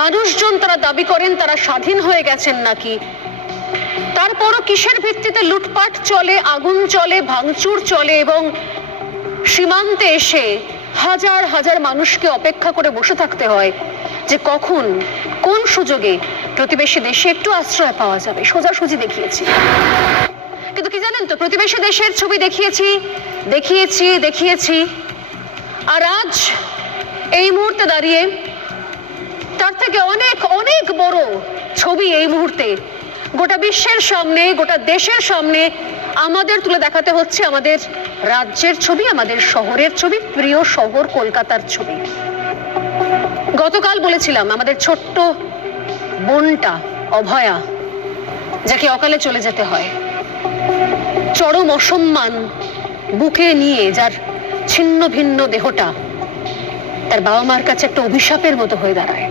মানুষজন তারা দাবি করেন তারা স্বাধীন হয়ে গেছেন নাকি, তারপরও কিসের ভিত্তিতে লুটপাট চলে, আগুন চলে, ভাঙচুর চলে এবং সীমান্তে এসে হাজার হাজার মানুষকে অপেক্ষা করে বসে থাকতে হয় যে কখন কোন সুযোগে প্রতিবেশী দেশে একটু আশ্রয় পাওয়া যাবে। সোজাসুজি দেখিয়েছি, কিন্তু কি জানেন তো, প্রতিবেশী দেশের ছবি দেখিয়েছি দেখিয়েছি দেখিয়েছি, আর আজ এই মুহূর্তে দাঁড়িয়ে তার থেকে অনেক অনেক বড় ছবি এই মুহূর্তে গোটা বিশ্বের সামনে, গোটা দেশের সামনে আমাদের তুলে দেখাতে হচ্ছে। আমাদের রাজ্যের ছবি, আমাদের শহরের ছবি, প্রিয় শহর কলকাতার ছবি। গতকাল বলেছিলাম আমাদের ছোট্ট বোনটা অভয়া, যাকে অকালে চলে যেতে হয়, চরম অসম্মান বুকে নিয়ে, যার ছিন্ন ভিন্ন দেহটা তার বাবা মার কাছে একটা অভিশাপের মতো হয়ে দাঁড়ায়।